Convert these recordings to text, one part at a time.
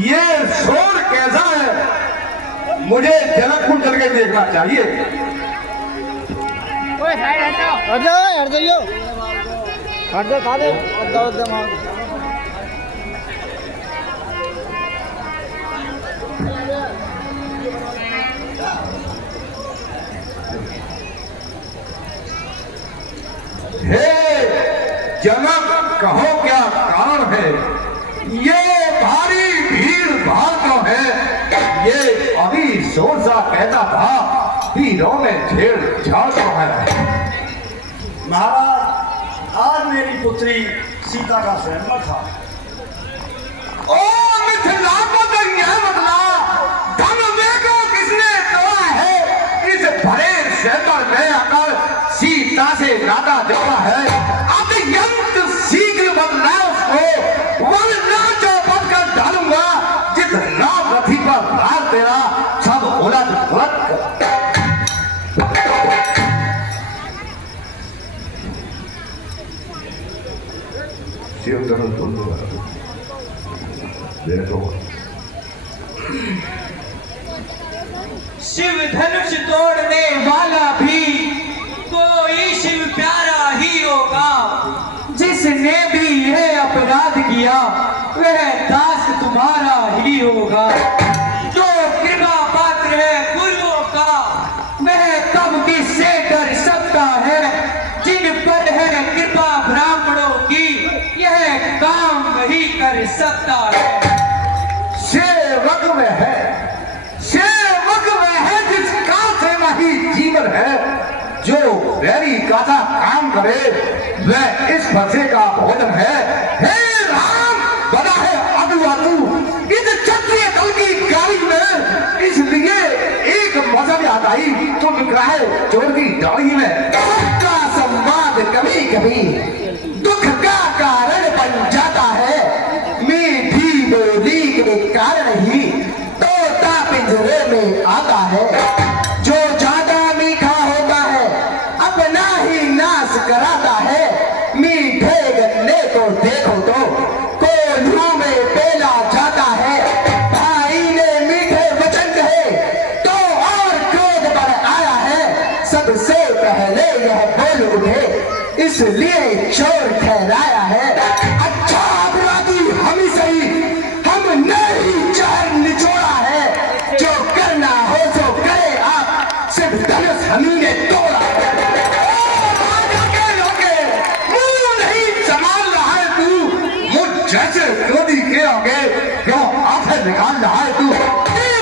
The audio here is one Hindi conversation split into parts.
ये शोर कैसा है? मुझे जनकपुर चल के देखना चाहिए। हट जाइयो खा दे हे जनक, कहो क्या कारण है? ये भारी भीड़ भाड़ क्यों है? ये अभी शोर सा कहता था हीरों में छेड़छाड़ क्यों है? महाराज, आज मेरी पुत्री सीता का स्वयंवर था। ओ मिथिला को तो यह बदला, धन को किसने तोड़ा है? इस भरे स्वयंवर में आकर सीता से नाता जोड़ा है। अब यंत्र शीघ्र बदला उसको, वरना जो बनकर डालूंगा जिस राम रथी पर राज तेरा सब उलट पुलट शिव धनुष देखो। शिव धनुष तोड़ने वाला भी कोई शिव प्यारा ही होगा। जिसने भी यह अपराध किया वह दास तुम्हारा ही होगा। जो कृपा पात्र है गुरुओं का वह कब किससे डर सकता है? जिन पर है कृपा ब्राह्मणों की यह काम वही कर सकता है। सेवक में है जिसका सेवा ही जीवन है। जो वैरी का काम करे वह इस फंसे का भोजन है। हे राम, बना है अदू इस क्षत्रिय दल की गाड़ी में, इसलिए एक मौसम याद आई तो विग्रह चोर की डाली में। सबका संवाद कभी कभी दुख का कारण बन जाता है। मीठी बोली के कारण ही तोता पिंजरे में आता है। जो ज्यादा मीठा होता है अपना ही नाश कराता है। मीठे गन्ने को देखो तो कोल्हू में पेला जाता है। भाई ने मीठे वचन कहे तो और क्रोध पर आया है। सबसे पहले यह बोल उठे इसलिए चोर ठहराया है। अच्छा अपराधी हम ही सही, हमने ही जहर निचोड़ा है। जो करना हो सो करे आप, सिर्फ धनुष हमी ने तोड़ा है। मुंह नहीं संभाल रहा है तू, मुझ जैसे क्रोधी के आगे क्यों आंखें निकाल रहा है तू?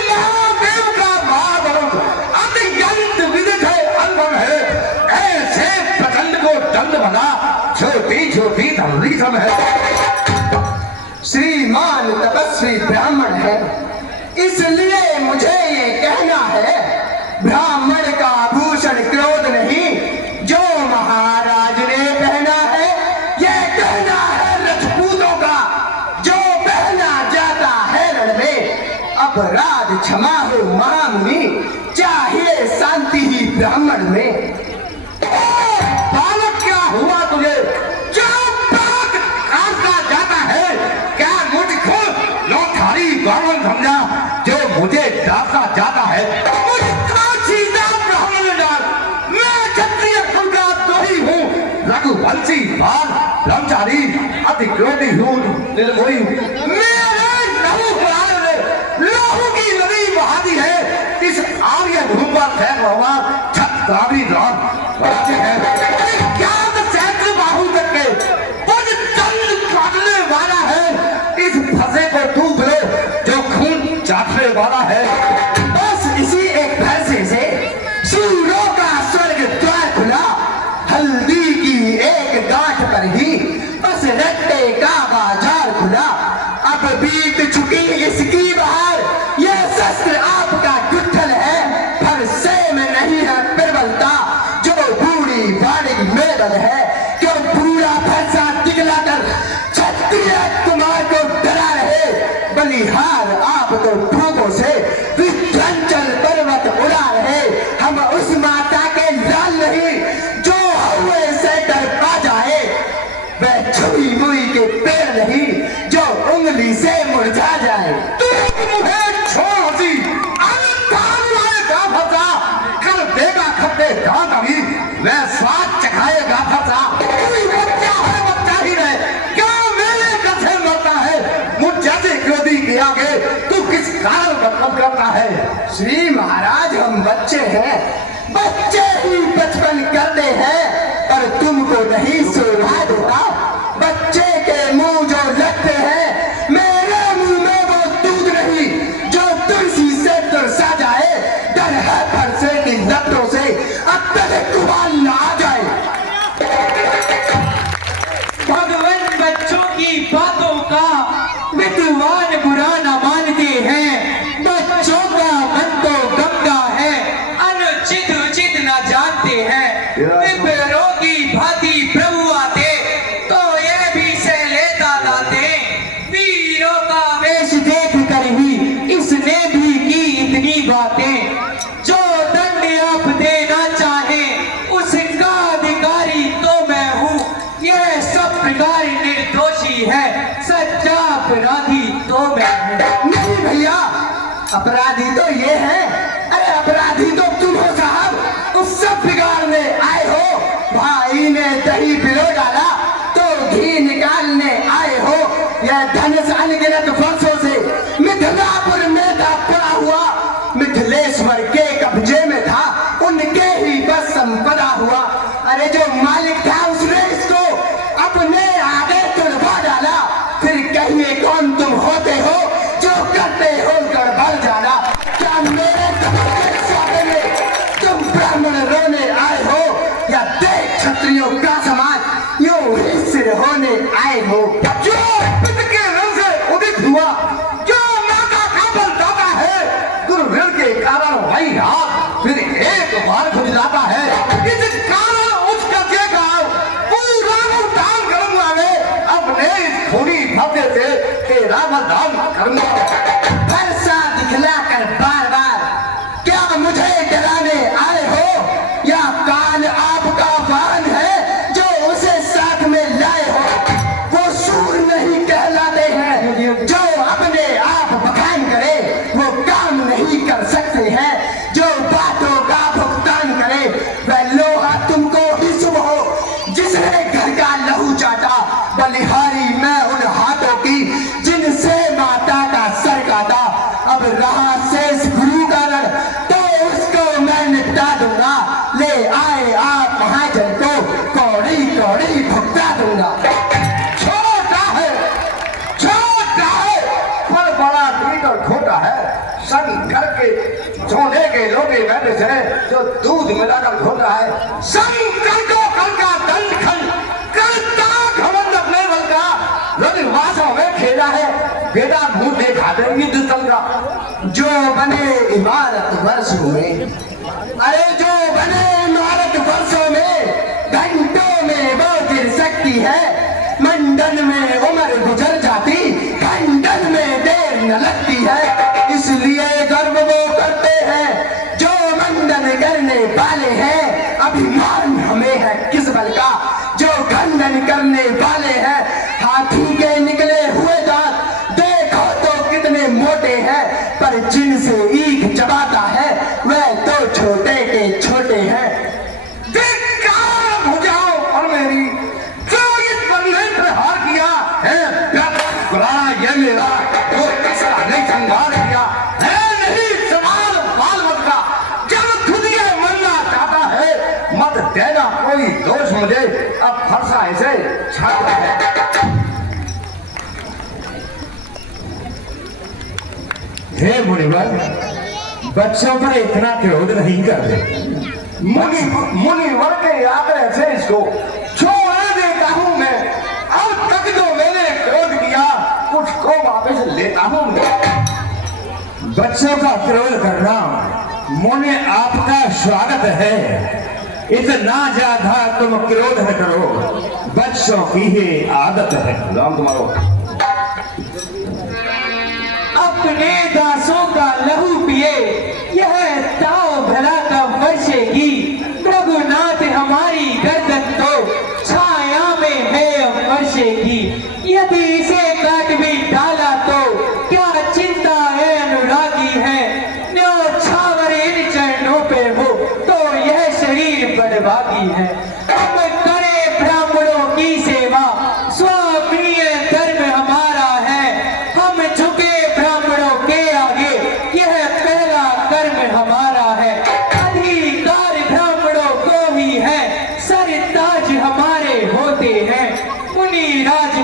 महादेव का महावरुण अत्यंत विदित है, अनुभव है। ऐसे प्रचंड को दंड बना छोटी छोटी धरती सब है। श्रीमान तपस्वी ब्राह्मण है, इसलिए मुझे ये कहना है। ब्राह्मण का आभूषण क्रोध नहीं, जो महाराज ने पहना है ये कहना है राजपूतों का। जो पहना जाता है रण में अपराध क्षमा हो महामुनि, चाहिए शांति ही ब्राह्मण में। बालक क्या हुआ तुझे? जो बात काटता जाता है क्या मुझको लोथारी ब्राह्मण समझा? जो मुझे डाका जाता है मैं क्षत्रिय कुल का द्रोही हूँ, रघुवंशी बाल ब्रह्मचारी अति क्रोधी हूँ, निर्मोही हूँ। मेरे लहू की नदी बहादी है। इस आर्य भूमि पर फैल हुआ छत्रावी राम है। क्या सहस्त्र बाहु तक के दंड काटने वाला है। इस फंसे को डूब लो जो खून चाटने वाला है। बस इसी एक फैसले से सूरों का स्वर्ग द्वार खुला। हल्दी की एक गांठ पर ही बस रट्टे का बाजार खुला। अब बीत चुकी इसकी बहार, यह शस्त्र आपका गुत्थल है। फरसे में नहीं है प्रबलता, जो बूढ़ी बाड़ी में बल है। क्यों पूरा फरसा दिखलाकर क्षत्रिय तुम्हारे को डरा रहे। बलिहार आप तो फूकों से विध्वंचल पर्वत उड़ा रहे। हम उस माता के लाल नहीं जो हवा से डर पा जाए। वह छुई मुई के पेड़ नहीं जो उंगली से मुरझा जाए। तू मुझे छोड़ दी कर देगा खट्टे दांत अभी वह स्वाद चखाएगा फसा। कोई बच्चा है बच्चा ही रहे क्या मेरे कथे मरता है मुझ जैसे क्रोधी के आगे तू किस कारण मतलब करता है। श्री महाराज हम बच्चे हैं बच्चे ही बचपन करते हैं पर तुमको नहीं सुना देता। बच्चे के मुंह जो लगते हैं मेरे मुंह में वो दूध नहीं जो तुलसी से तुरसा जाए। डर है फरसे की लपटों से अब तक कुबाल ना आ जाए। भगवान बच्चों की बातों का विद्वान बुरा न मानते हैं। बच्चों का मन तो गंगा है अनुचित उचित न जानते हैं। विप्रों की भांति प्रभु आते तो ये भी से लेता लाते। वीरों का वेश देख कर ही इसने भी की इतनी बातें। जो दंड आप देना चाहे उसका अधिकारी तो मैं हूँ। यह सब प्रकार निर्दोषी है सच्चा अपराधी तो मैं हूँ। नहीं भैया अपराधी तो ये है। अरे अपराधी तो तुम हो साहब उस सब बिगाड़ने आए हो। भाई ने दही पिरो डाला तो घी निकालने आए हो। यह धनुष अनगिनत वर्षों से मिथिलापुर में था पड़ा हुआ मिथिलेश्वर के कब्जे में था उनके ही बस संपदा हुआ। अरे जो मालिक था उसने इसको अपने आगे तुड़वा डाला। फिर कहिए कौन तुम होते हो जो करते हो गड़बड़ जाना। क्या मेरे स्वागत में तुम ब्राह्मण रोने आए हो या देख क्षत्रियों का समाज यूं ही सिर होने आए हो। जो पिता के रंग से उदित हुआ जो माता का बल दाता है दुर्वीर के कारण वही हाथ फिर एक बार खुल जाता है। इस कारण उसका देखा पूरा दान करूंगा मैं अपने इस खूनी भव्य से तेरा दान करूंगा। फरसा दिखला कर बार बार क्या मुझे डराने आए हो या कान आपका वाहन है जो उसे साथ में लाए हो। वो सूर नहीं कहलाते हैं जो अपने आप बखान करे। वो काम नहीं कर सकते हैं जो बातों का भुगतान करे। वह लोहा तुमको ही शुभ हो जिसने घर का लहू चाटा। बलिहारी मैं उन हाथों की जिनसे माता का सर काटा। अब रहा शेष गुरु का रण तो उसको मैं निपटा दूंगा। ले आए आप महाजन को कौड़ी कौड़ी भुगता दूंगा। छोटा है पर बड़ा ठीक और खोटा है। संग करके सोने के लोगे बैठे से जो दूध मिलाकर खोटा है। संग को कल का दंड खंड करता घमंड अपने बल का रविवासों में खेला है। बेटा मुंह देखा देंगे दुतल का जो बने इमारत वर्षों में। अरे जो बने इमारत वर्षों में घंटों में वो गिर सकती है। मंडन में उम्र गुजर जाती खंडन में देर न लगती है। इसलिए गर्व वो करते हैं जो मंडन करने वाले हैं। अभिमान हमें है किस बल का जो खंडन करने वाले हैं। हाथी के निकले हुए दांत देखो तो कितने मोटे हैं पर जिनसे ईख चबाता है वह तो छोटे के छोटे हैं। हो जाओ और मेरी जो इस बंधे पर हार किया है ये मेरा जो कसरा नहीं संभाल किया है नहीं सवाल बाल मत का जब खुद ये मरना चाहता है मत देना कोई दोष मुझे। अब फरसा ऐसे छाता है। हे मुनिवर बच्चों पर इतना क्रोध नहीं करते। मुनिवर के आग्रह से इसको छोड़ देता हूँ मैं। अब तक जो मैंने क्रोध किया कुछ को वापस लेता हूँ। बच्चों का क्रोध करना मुनि आपका स्वागत है। इतना ज्यादा तुम क्रोध न करो बच्चों की ही आदत है। राम तुम्हारो अपने दासों का लहू पिए यह ताव भला का वर्षेगी। रघुनाथ हमारी गर्दन तो छाया में है वर्षेगी।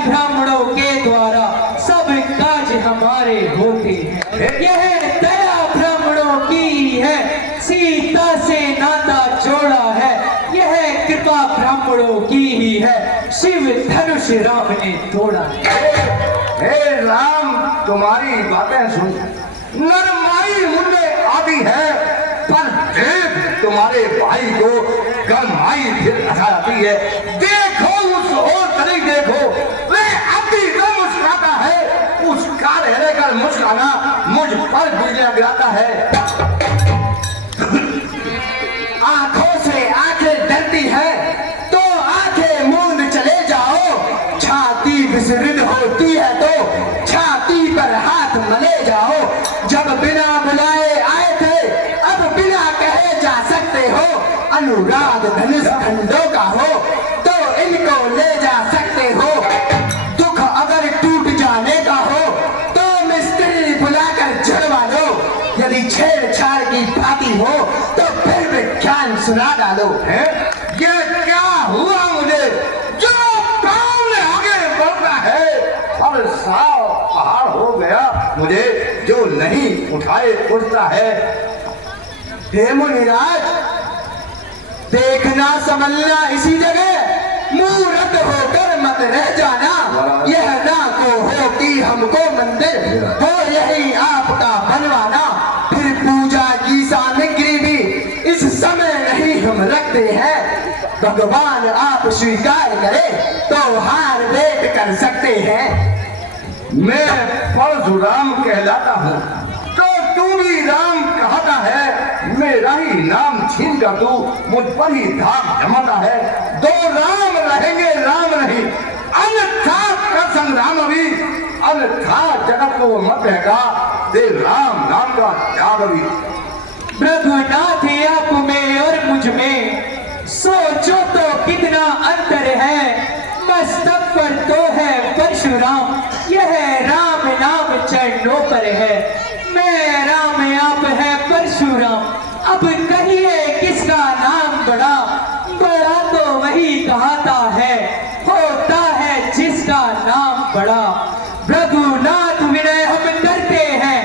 ब्राह्मणों के द्वारा सब काज हमारे होते हैं। यह दया ब्राह्मणों की है, सीता से नाता जोड़ा है। यह कृपा ब्राह्मणों की ही है, शिव धनुष राम ने तोड़ा है। हे राम, तुम्हारी बातें सुन नरमाई मुझे आती है, पर देख तुम्हारे भाई को गरमाई फिर आती है। देखो उस और तरह देखो, वे अभी तो मुस्कुराता है, उसका रहने का मुस्कुराना मुझ पर बिजलियां गिराता है। आंखों से आंखें डरती है तो आंखें मूंद चले जाओ, छाती विसरित होती है तो छाती पर हाथ मले जाओ। जब बिना बुलाए आए थे, अब बिना कहे जा सकते हो। अनुराग धनुष खंडों का हो तो इनको ले जा सकते हो। दुख अगर टूट जाने का हो तो मिस्त्री बुलाकर जुड़वा लो। यदि छेड़छाड़ की बाती हो तो फिर विख्यान सुना डालो। है ये क्या हुआ मुझे जो काम में आगे बढ़ता है, अब साव पहाड़ हो गया मुझे जो नहीं उठाए उठता है। हे मुनिराज, देखना समझना इसी जगह, मूर्त होकर मत रह जाना। यह ना को हो कि हमको मंदिर हो यही आपका बनवाना। फिर पूजा की सामग्री भी इस समय नहीं हम रखते हैं। भगवान आप स्वीकार करें तो हार भेंट कर सकते हैं। मैं परशुराम कहलाता हूँ तो तू भी राम कहता है। मेरा ही नाम छीन कर तू मुझ पर ही धाम जमाता है। दो राम रहेंगे, राम नहीं अन्यथा का संग्राम अभी, अन्यथा जगत को मत रहेगा दे राम नाम का त्याग अभी। रघुनाथ आप में और मुझ में सोचो तो कितना अंतर है। मस्तक पर तो है परशुराम, यह राम नाम चरणों पर है। मैं राम आप है परशुराम, अब कहिए किसका नाम बड़ा। बड़ा तो वही कहता है, होता है जिसका नाम बड़ा। रघुनाथ विनय हम करते हैं,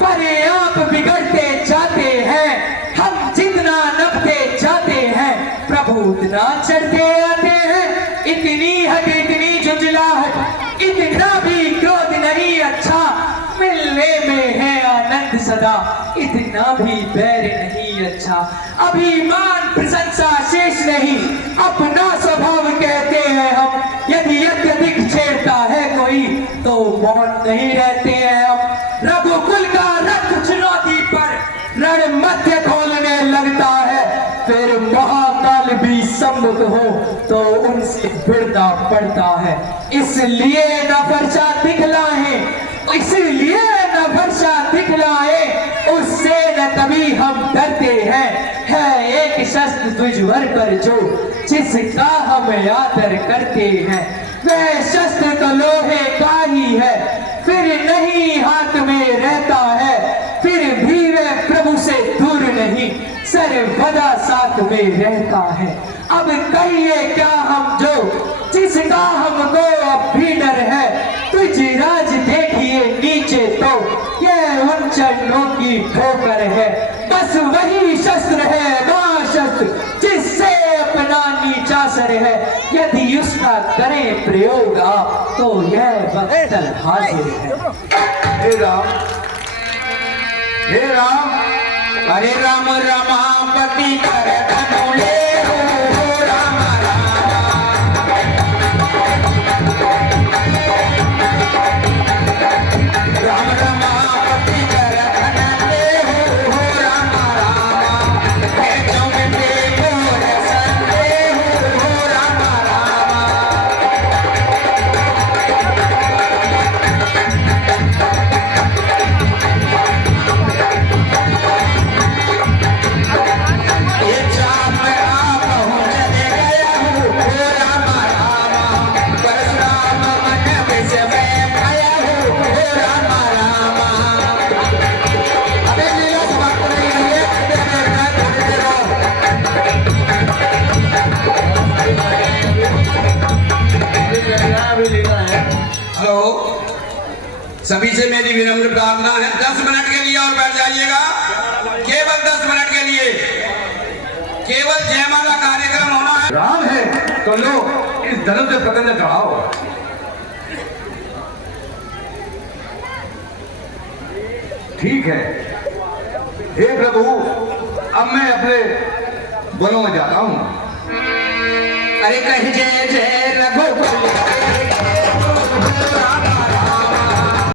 पर आप बिगड़ते जाते हैं। हम जितना नपते जाते हैं, प्रभु उतना चढ़ते आते हैं। इतनी हट इतनी झुंझलाहट, इतना भी क्रोध नहीं अच्छा। मिलने में है आनंद सदा, इतना भी बैर नहीं अच्छा। अभिमान प्रशंसा शेष नहीं, अपना स्वभाव कहते हैं हम। यदि अत्यधिक छेड़ता है कोई तो मौन नहीं रहते हैं हम। रघुकुल का रथ चुनौती पर रण मध्य खोलने लगता है। फिर महाकाल भी सम्मुख हो तो उनसे भिड़ना पड़ता है। इसलिए न वर्षा दिखलाए, इसलिए न वर्षा दिखलाए, उससे न कभी हम डरते हैं। है एक शस्त्र द्विजवर पर जो जिसका हम आदर करते हैं। वह शस्त्र तो लोहे का ही है, फिर नहीं हाथ में रहता है। फिर भी वह प्रभु से दूर नहीं, सर्वदा साथ में रहता है। अब कहिए क्या हम जो जिसका हमको अब भी डर है। तुझ राज देखिए नीचे तो यह उन चरणों की ठोकर है। बस वही शस्त्र है महाशस्त्र जिससे अपना नीचा सर है। यदि उसका करें प्रयोग आप तो यह बख्तल हाजिर है। हे राम, हे राम, हरे राम रमापति कर धनुले हो राम राम रमापति कर धनुले हो राम राम। बेटों में देखो संदे हो राम राम। ये चाप हेलो, सभी से मेरी विनम्र प्रार्थना है 10 मिनट के लिए और बैठ जाइएगा, केवल 10 मिनट के लिए, केवल जयमाला कार्यक्रम होना है। राम है तो लो इस धनुष से पकड़ चढ़ाओ। ठीक है, हे प्रभु, अब मैं अपने वनों में जाता हूं। अरे कह जय जय